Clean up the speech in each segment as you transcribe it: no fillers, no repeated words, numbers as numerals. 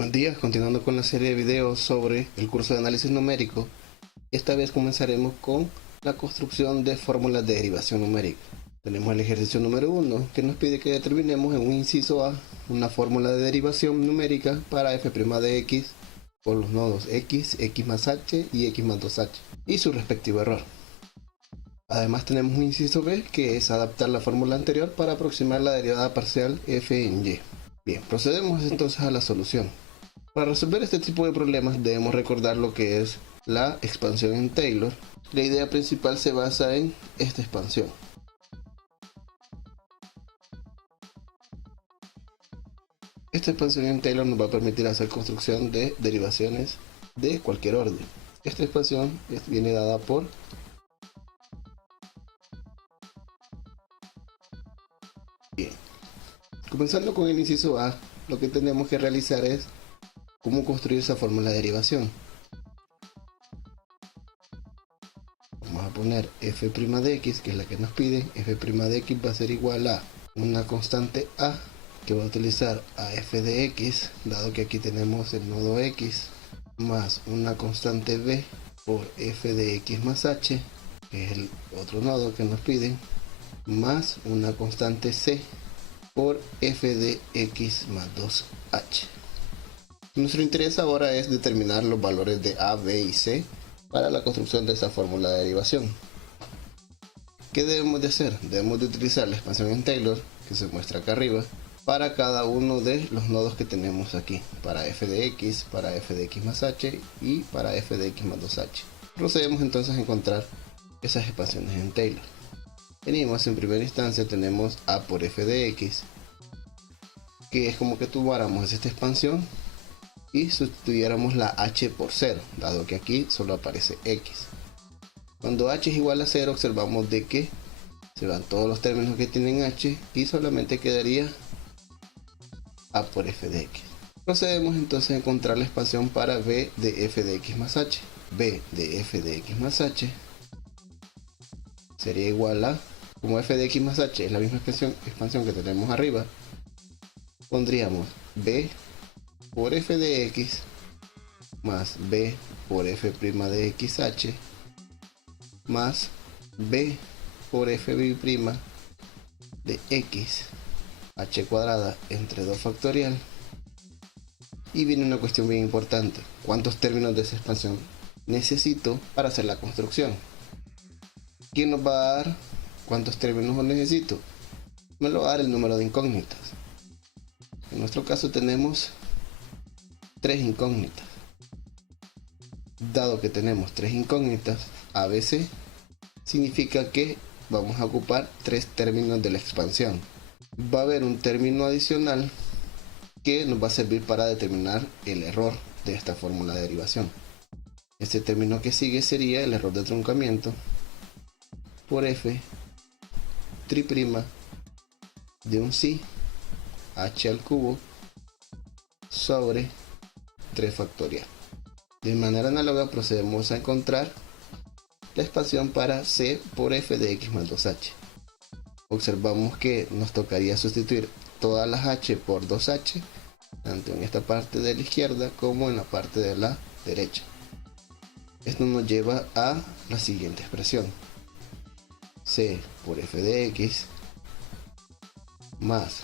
Buen día, continuando con la serie de videos sobre el curso de análisis numérico. Esta vez comenzaremos con la construcción de fórmulas de derivación numérica. Tenemos el ejercicio número 1 que nos pide que determinemos en un inciso A una fórmula de derivación numérica para f' de x por los nodos x, x más h y x más 2h y su respectivo error. Además tenemos un inciso B que es adaptar la fórmula anterior para aproximar la derivada parcial f en y. Bien, procedemos entonces a la solución. Para resolver este tipo de problemas debemos recordar lo que es la expansión en Taylor. La idea principal se basa en esta expansión. Esta expansión en Taylor nos va a permitir hacer construcción de derivaciones de cualquier orden. Esta expansión viene dada por Bien. Comenzando con el inciso A, lo que tenemos que realizar es cómo construir esa fórmula de derivación. Vamos a poner f' de x, que es la que nos piden. F' de x va a ser igual a una constante a que va a utilizar a f de x, dado que aquí tenemos el nodo x, más una constante b por f de x más h, que es el otro nodo que nos piden, más una constante c por f de x más 2h. Nuestro interés ahora es determinar los valores de a, b y c para la construcción de esa fórmula de derivación. ¿Qué debemos de hacer? Debemos de utilizar la expansión en Taylor, que se muestra acá arriba, para cada uno de los nodos que tenemos aquí, para f de x, para f de x más h y para f de x más 2h. Procedemos entonces a encontrar esas expansiones en Taylor. Venimos, en primera instancia tenemos a por f de x, que es como que tomáramos esta expansión y sustituyéramos la h por 0, dado que aquí solo aparece x. Cuando h es igual a 0, observamos de que se van todos los términos que tienen h y solamente quedaría a por f de x. Procedemos entonces a encontrar la expansión para b de f de x más h. B de f de x más h sería igual a, como f de x más h es la misma expansión que tenemos arriba, pondríamos b por f de x más b por f' de xh más b por f' de x h cuadrada entre 2 factorial. Y viene una cuestión bien importante: ¿cuántos términos de esa expansión necesito para hacer la construcción? ¿Quién nos va a dar cuántos términos necesito? Me lo va a dar el número de incógnitas. En nuestro caso tenemos 3 incógnitas. Dado que tenemos 3 incógnitas, ABC significa que vamos a ocupar 3 términos de la expansión. Va a haber un término adicional que nos va a servir para determinar el error de esta fórmula de derivación. Este término que sigue sería el error de truncamiento por f tri' de un psi h al cubo sobre 3 factorial. De manera análoga procedemos a encontrar la expansión para c por f de x más 2h. Observamos que nos tocaría sustituir todas las h por 2h, tanto en esta parte de la izquierda como en la parte de la derecha. Esto nos lleva a la siguiente expresión: c por f de x más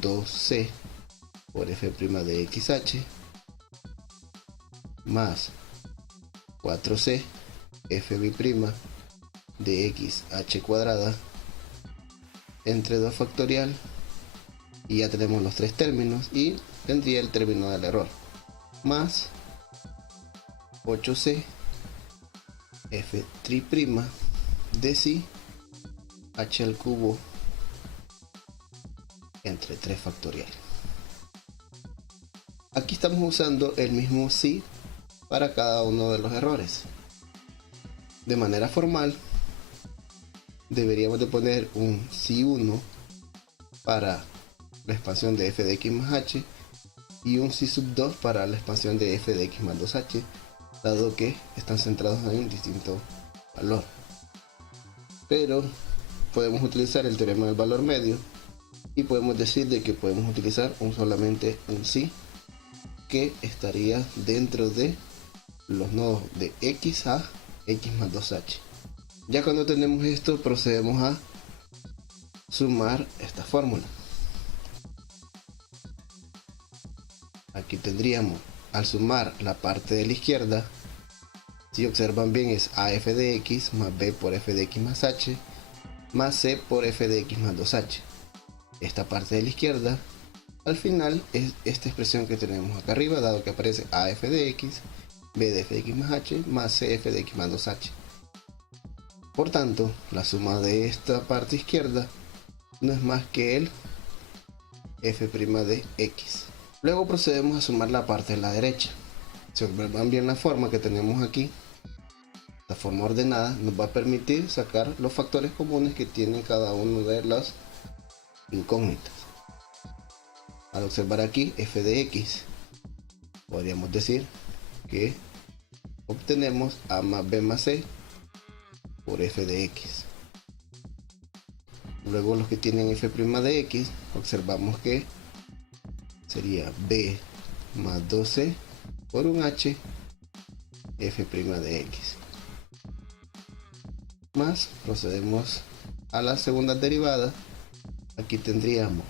2c por f' de xh más 4c f' de x h cuadrada entre 2 factorial, y ya tenemos los 3 términos y tendría el término del error, más 8c f tri' de psi h al cubo entre 3 factorial. Aquí estamos usando el mismo psi para cada uno de los errores. De manera formal deberíamos de poner un psi 1 para la expansión de f de x más h y un psi sub 2 para la expansión de f de x más 2h, dado que están centrados en un distinto valor. Pero podemos utilizar el teorema del valor medio y podemos decir de que podemos utilizar solamente un psi que estaría dentro de los nodos de x a x más 2h. Ya cuando tenemos esto, procedemos a sumar esta fórmula. Aquí tendríamos, al sumar la parte de la izquierda, si observan bien, es AF de x más b por f de x más h más c por f de x más 2h. Esta parte de la izquierda al final es esta expresión que tenemos acá arriba, dado que aparece AF de x, b de f de x más h más c f de x más 2h. Por tanto, la suma de esta parte izquierda no es más que el f' de x. Luego procedemos a sumar la parte de la derecha. Si observan bien la forma que tenemos aquí, la forma ordenada nos va a permitir sacar los factores comunes que tienen cada uno de las incógnitas. Al observar aquí f de x, podríamos decir que obtenemos a más b más c por f de x. Luego los que tienen f' de x, observamos que sería b más 2c por un h f' de x. Más procedemos a la segunda derivada. Aquí tendríamos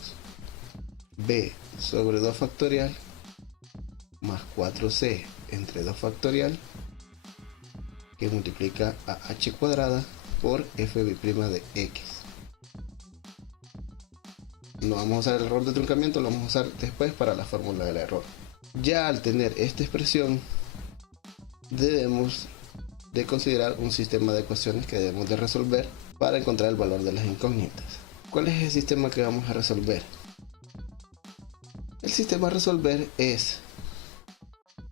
b sobre 2 factorial más 4c entre 2 factorial que multiplica a h cuadrada por f' de x. No vamos a usar el error de truncamiento, lo vamos a usar después para la fórmula del error. Ya al tener esta expresión, debemos de considerar un sistema de ecuaciones que debemos de resolver para encontrar el valor de las incógnitas. ¿Cuál es el sistema que vamos a resolver? El sistema a resolver es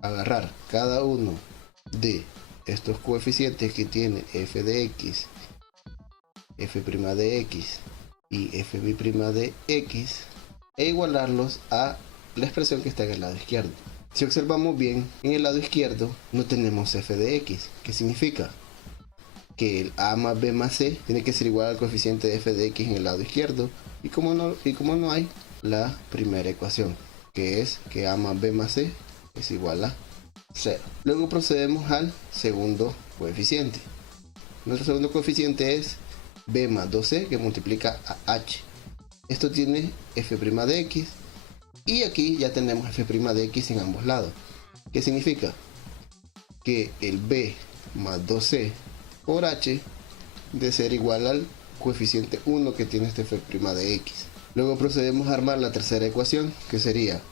agarrar cada uno de estos coeficientes que tiene f de x, f' de x y f' de x e igualarlos a la expresión que está en el lado izquierdo. Si observamos bien, en el lado izquierdo no tenemos f de x, que significa que el a más b más c tiene que ser igual al coeficiente de f de x en el lado izquierdo, y como no hay la primera ecuación, que es que a más b más c es igual a 0. Luego procedemos al segundo coeficiente. Nuestro segundo coeficiente es b más 2c, que multiplica a h. Esto tiene f' de x, y aquí ya tenemos f' de x en ambos lados, que significa que el b más 2c por h de ser igual al coeficiente 1 que tiene este f' de x. Luego procedemos a armar la tercera ecuación, que sería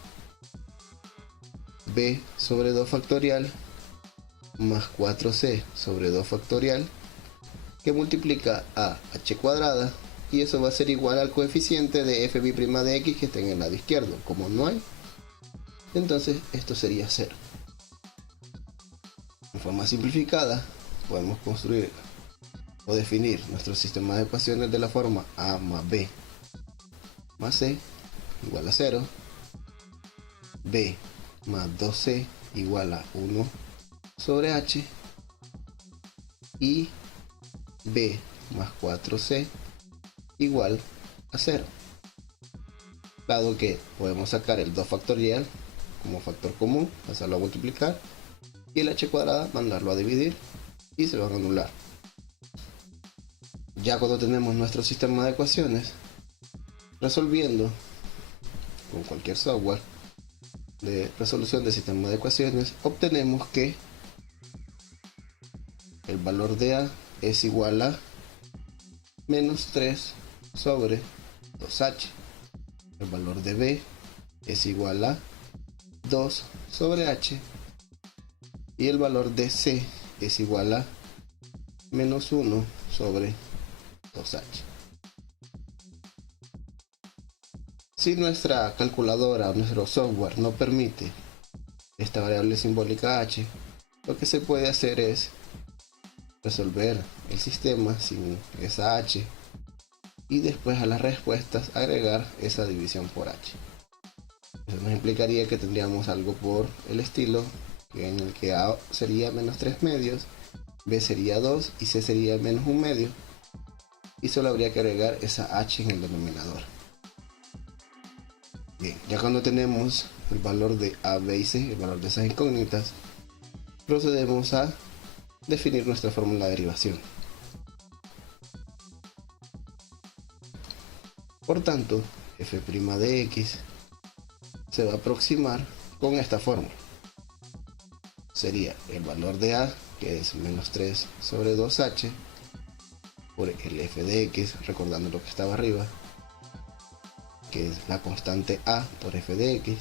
b sobre 2 factorial más 4c sobre 2 factorial que multiplica a h cuadrada, y eso va a ser igual al coeficiente de f' de x que está en el lado izquierdo. Como no hay, entonces esto sería 0. En forma simplificada podemos construir o definir nuestro sistema de ecuaciones de la forma a más b más c igual a 0, b más 2c igual a 1 sobre h, y b más 4c igual a 0, dado que podemos sacar el 2 factorial como factor común, pasarlo a multiplicar, y el h cuadrada mandarlo a dividir y se van a anular. Ya cuando tenemos nuestro sistema de ecuaciones, resolviendo con cualquier software de resolución de sistema de ecuaciones, obtenemos que el valor de a es igual a menos 3 sobre 2h, el valor de b es igual a 2 sobre h, y el valor de c es igual a menos 1 sobre 2h. Si nuestra calculadora o nuestro software no permite esta variable simbólica h, lo que se puede hacer es resolver el sistema sin esa h y después a las respuestas agregar esa división por h. Eso nos implicaría que tendríamos algo por el estilo, en el que a sería menos 3 medios, b sería 2 y c sería menos 1 medio, y solo habría que agregar esa h en el denominador. Bien, Ya cuando tenemos el valor de a, b y c, el valor de esas incógnitas, procedemos a definir nuestra fórmula de derivación. Por tanto, f' de x se va a aproximar con esta fórmula. Sería el valor de a, que es menos 3 sobre 2h, por el f de x, recordando lo que estaba arriba, que es la constante a por f de x.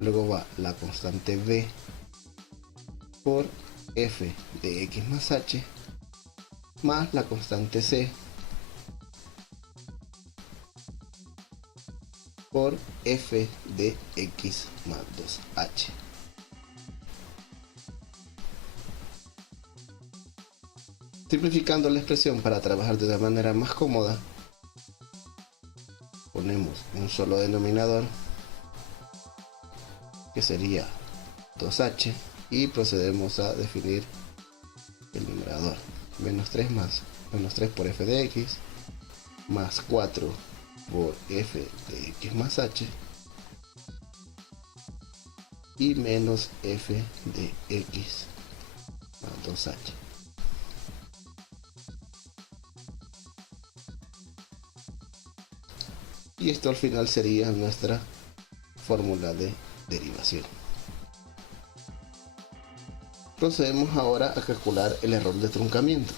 Luego va la constante b por f de x más h, más la constante c por f de x más 2h. Simplificando la expresión para trabajar de una manera más cómoda, ponemos un solo denominador, que sería 2h, y procedemos a definir el numerador. Menos 3 por f de x, más 4 por f de x más h, y menos f de x más 2h. Y esto al final sería nuestra fórmula de derivación. Procedemos ahora a calcular el error de truncamiento.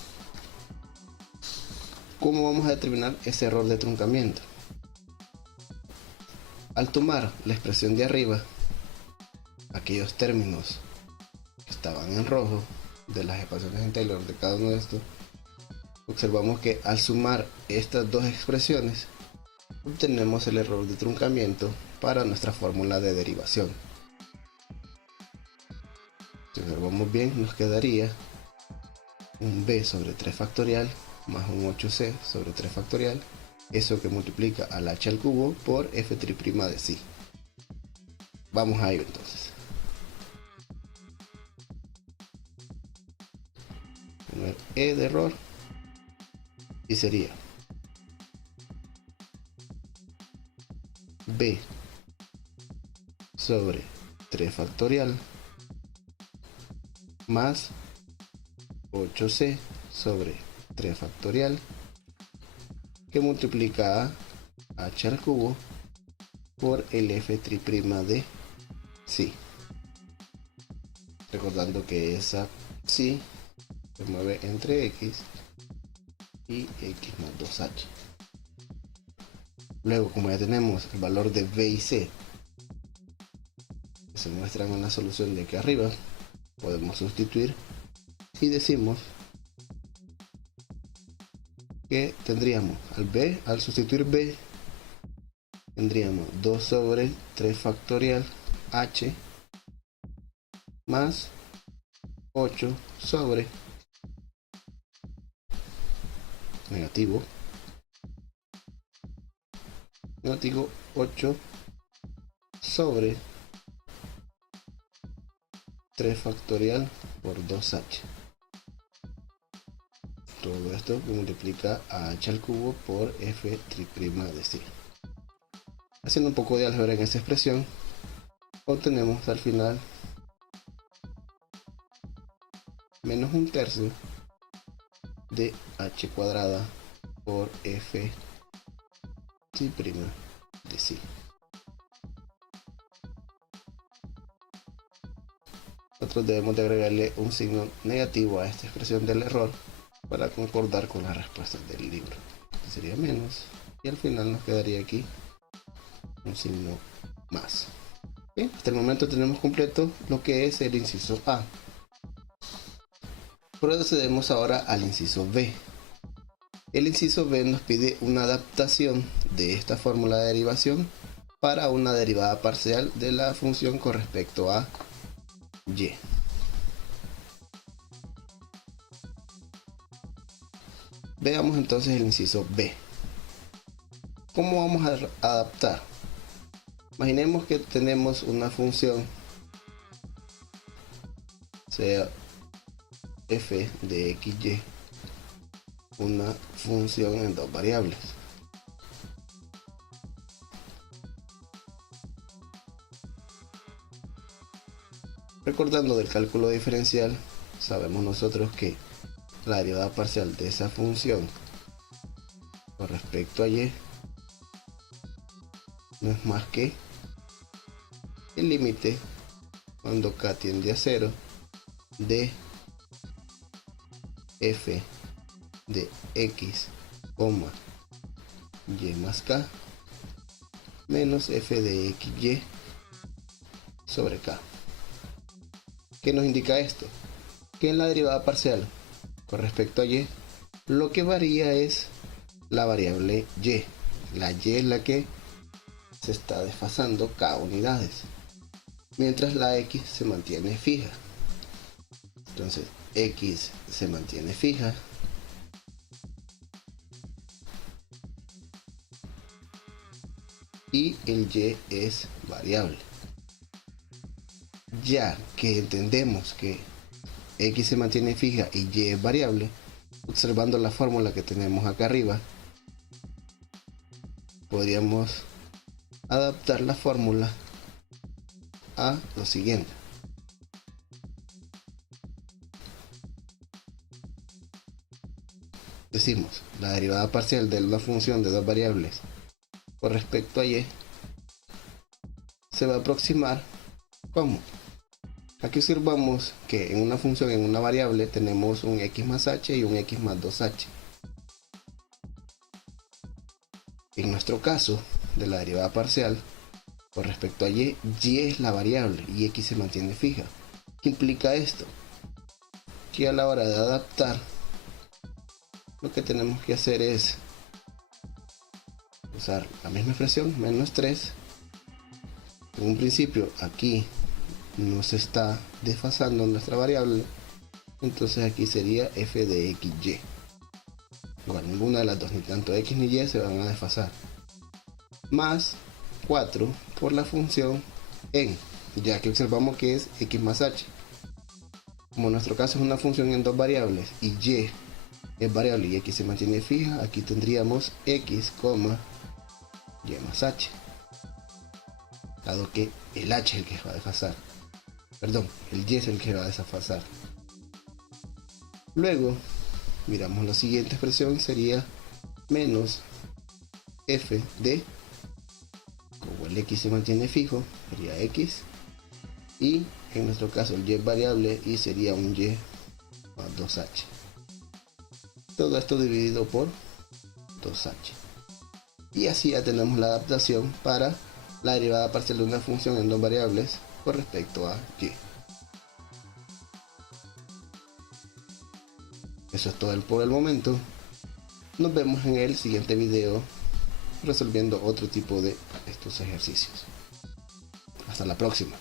¿Cómo vamos a determinar ese error de truncamiento? Al tomar la expresión de arriba, aquellos términos que estaban en rojo de las ecuaciones en Taylor de cada uno de estos, observamos que al sumar estas dos expresiones obtenemos el error de truncamiento para nuestra fórmula de derivación. Si observamos bien, nos quedaría un b sobre 3 factorial más un 8c sobre 3 factorial, eso que multiplica al h al cubo por f' de sí. Vamos a ello entonces. Poner e de error y sería b sobre 3 factorial más 8c sobre 3 factorial, que multiplica a h al cubo por el f' de sí. Recordando que esa sí se mueve entre x y x más 2h. Luego, como ya tenemos el valor de b y c que se muestran en la solución de aquí arriba, podemos sustituir y decimos que tendríamos al sustituir b, tendríamos 2 sobre 3 factorial h más 8 sobre negativo 8 sobre 3 factorial por 2h. Todo esto que multiplica a h al cubo por f' de sí. Haciendo un poco de álgebra en esta expresión, obtenemos al final menos un tercio de h cuadrada por f' de sí. Nosotros debemos de agregarle un signo negativo a esta expresión del error para concordar con las respuestas del libro. Sería menos y al final nos quedaría aquí un signo más. Bien, hasta el momento tenemos completo lo que es el inciso A. Procedemos ahora al inciso B. El inciso B nos pide una adaptación de esta fórmula de derivación para una derivada parcial de la función con respecto a y. Veamos entonces el inciso B. ¿Cómo vamos a adaptar? Imaginemos que tenemos una función, sea f de xy, una función en dos variables. Recordando del cálculo diferencial, sabemos nosotros que la derivada parcial de esa función con respecto a y no es más que el límite cuando k tiende a 0 de f de x, y más k menos f de xy sobre k. ¿Qué nos indica esto? Que en la derivada parcial con respecto a y, lo que varía es la variable y. La y es la que se está desfasando k unidades, mientras la x se mantiene fija. Entonces x se mantiene fija y el y es variable. Ya que entendemos que x se mantiene fija y y es variable, observando la fórmula que tenemos acá arriba, podríamos adaptar la fórmula a lo siguiente. Decimos, la derivada parcial de una función de dos variables con respecto a y se va a aproximar como. Aquí observamos que en una función, en una variable, tenemos un x más h y un x más 2h. En nuestro caso de la derivada parcial con respecto a y es la variable y x se mantiene fija. ¿Qué implica esto? Que a la hora de adaptar, lo que tenemos que hacer es usar la misma expresión, menos 3. En un principio aquí nos está desfasando nuestra variable, entonces aquí sería f de xy. Igual, ninguna de las dos, ni tanto x ni y, se van a desfasar. Más 4 por la función en, ya que observamos que es x más h. Como en nuestro caso es una función en dos variables y y es variable y x se mantiene fija, aquí tendríamos x, y más h, dado que el h es el que va a desfasar. Perdón, el y es el que va a desfasar. Luego miramos la siguiente expresión, sería menos f de, como el x se mantiene fijo, sería x, y en nuestro caso el y es variable y sería un y más 2h. Todo esto dividido por 2h. Y así ya tenemos la adaptación para la derivada parcial de una función en dos variables con respecto a y. Eso es todo por el momento. Nos vemos en el siguiente video resolviendo otro tipo de estos ejercicios. Hasta la próxima.